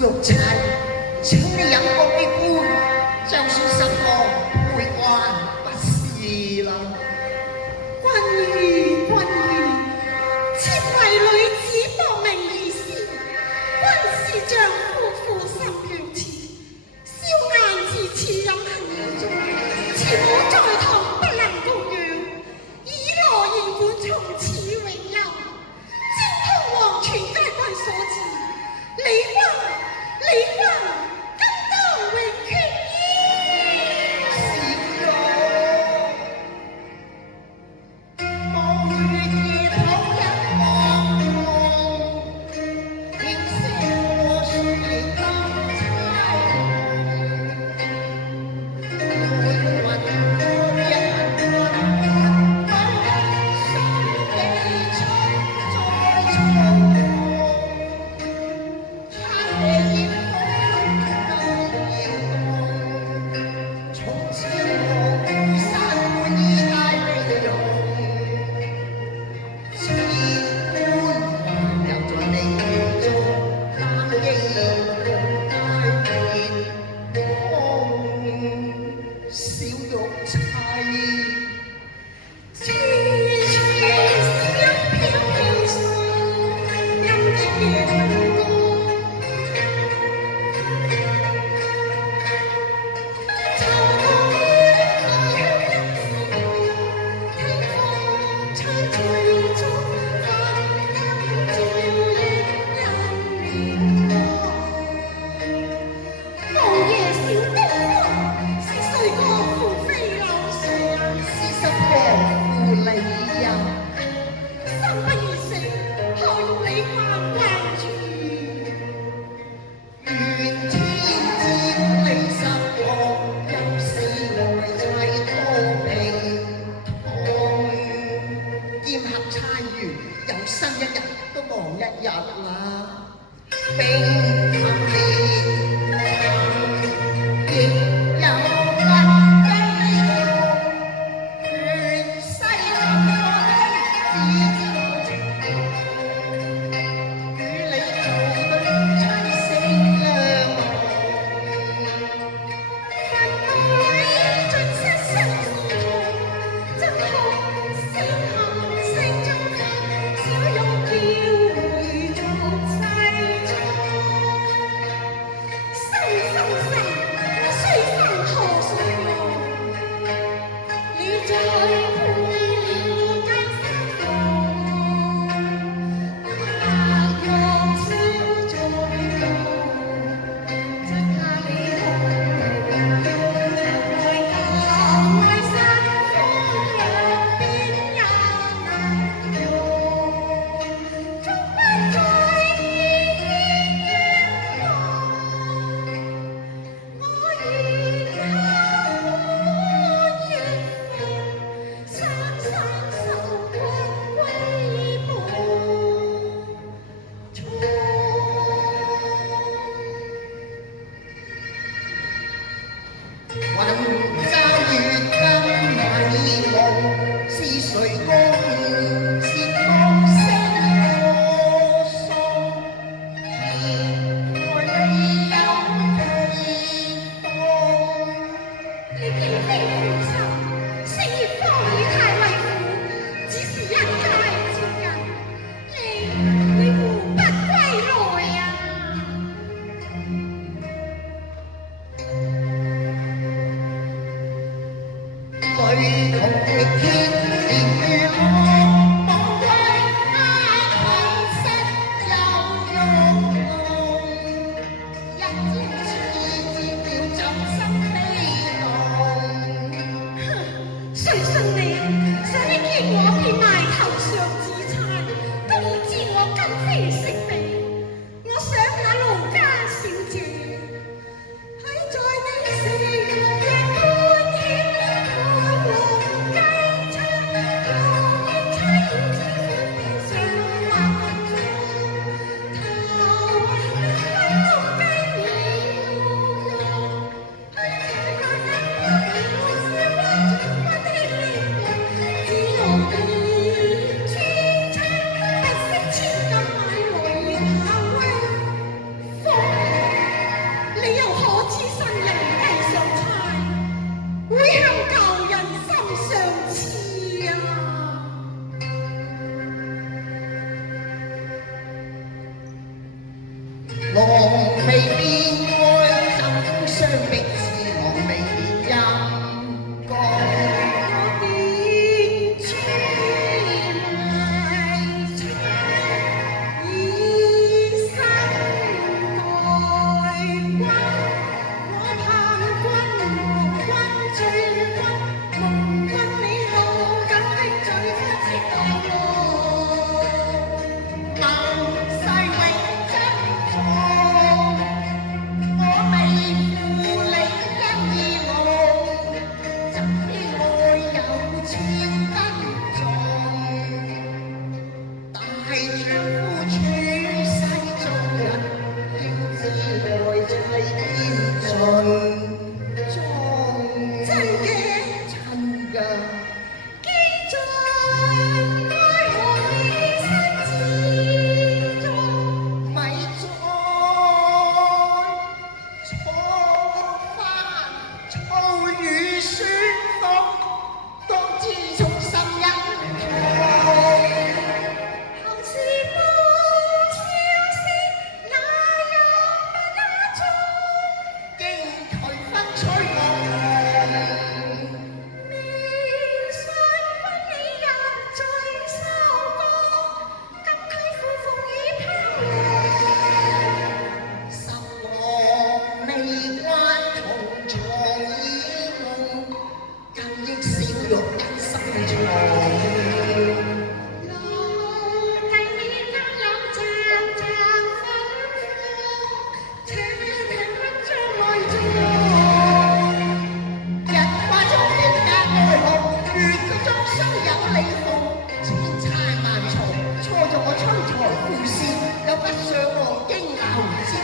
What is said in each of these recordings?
玉钗，請你飲過呢杯，就算什麼陪伴不是啦。君如，妾為女子薄命而思，君是丈夫負心強持，笑顏自此飲恨中，妾母在堂不能供養，以羅言管從此永休。精通皇權皆君所賜，李君今當永決意。小玉，望月夜頭一望，聽聲我說你當差，每雲一雲，我心地錯再錯。小玉钗，處處小玉飄送，任月光。秋冬開聽風吹吹中，今朝憶人面光。無夜小東方，是誰個負飛流水？是失婆負你呀。生不如死，何用你關關注？願天知你失我，又是來砌多平痛。劍合釵圓，有生一日都忘一日啦。冰冷面，亦有不羈。願西風只知與你做對妻性兩恨愛盡失身苦痛，真痛死後聲中放，小玉叫回逐世中。生，我雖生何所用？你再配了間新房，白玉燒在爐，即下你紅來舊愛山風兩邊也難容，終不再見鸳鸯我願靠安一份，生受君歸無從。雲罩月金迷夢，是誰共是江聲歌聲？愛你有地方。你並非負心，星月方已太為苦，只是一介賤人。你胡不歸來啊？雷同逆天，連雨落，望歸眼神有欲望。一朝似了怎生飛蕩？誰信你？想你見我便埋頭上紫釵，都已知我今非昔比。我想那奴家小姐，喺在你成日歡喜看皇家。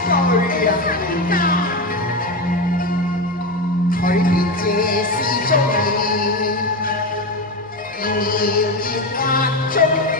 句啊！親家，佢別這是中意，然而話中。